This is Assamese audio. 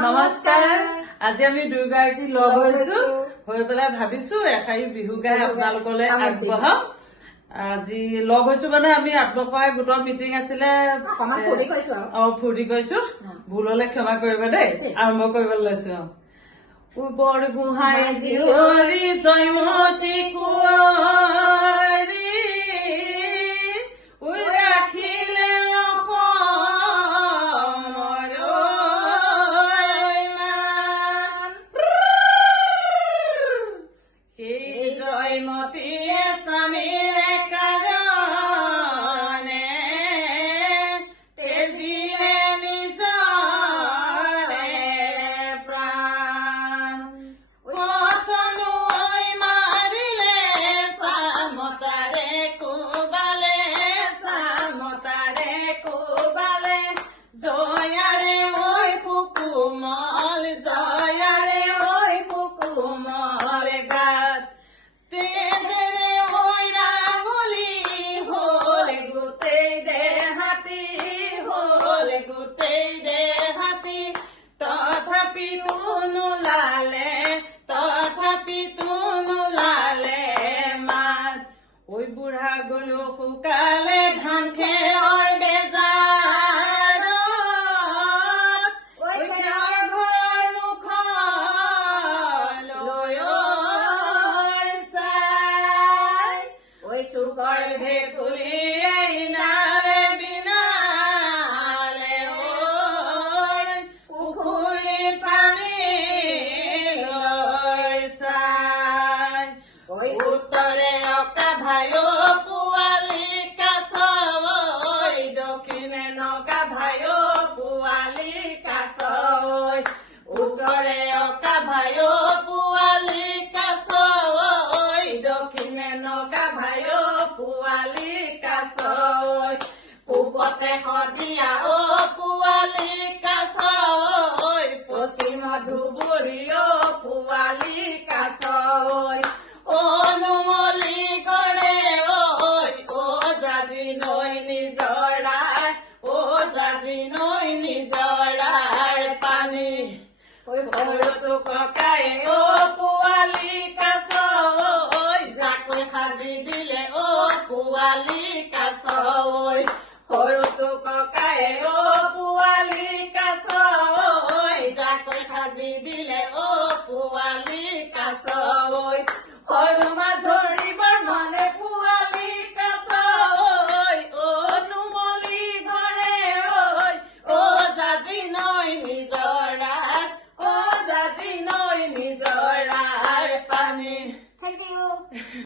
নমস্কাৰ আজি আমি দুয়োগৰাকী লগ হৈছো হৈ পেলাই ভাবিছো এখাৰি বিহু গাই আপোনালোকলৈ আগবঢ়াম আজি লগ হৈছো মানে আমি আত্মসহায়ক গোটৰ মিটিং আছিলে ফূৰ্তি কৰিছো ভুল হলে ক্ষমা কৰিবা দেই আৰম্ভ কৰিব লৈছো বৰ গোহাঁই জীয়ৰী জয়মতী কুঁৱৰী ৰাখিলে জয়মতীয়ে স্বামীৰে কাৰণে তেজিলে নিজৰে প্ৰাণ কতনো মাৰিলে চামতাৰে কোবালে জয়াৰে ঐ পুকুমল জয়াৰে ঐ পুকুমল গাত তেজেৰে ঐ ৰাঙলী হ'ল গোটেই দেহাতী তথাপিতো নোলালে মাত ঐ বুঢ়া গৰু শুকালে ধান খেৰৰ বেজাৰত ঐ খেৰৰ ঘৰৰ মুখলৈ চুকৰ ভেকুলীয়ে ইনালে বিনালে পুখুৰী পানী লৈ চাই উত্তৰে অকা ভাই পোৱালি কাছ দক্ষিণে নকা ভাই পোৱালি কাছ উত্তৰে অকা ভাই পোৱালি কাছ দক্ষিণে নকা ভাই পোৱালি কাছ পূবতে সদিয়া পোৱালি কাছ পশ্চিমত ধুবুৰী পোৱালি কাছ অনুমলি কৰে জাজি নৈ নিজৰাৰ পানী সৰুটো ককাই পোৱালি কাছ জাকৈ সাজি দিলে পোৱালি কাছ সৰুটো ককাই পোৱালি কাছ জাকৈ সাজি দিলে পোৱালি কাছ সৰু মাছ ধৰিবৰ মানে পোৱালি কাছ অনুমলি কৰে জাজি নৈ নিজৰাৰ পানী। Thank you.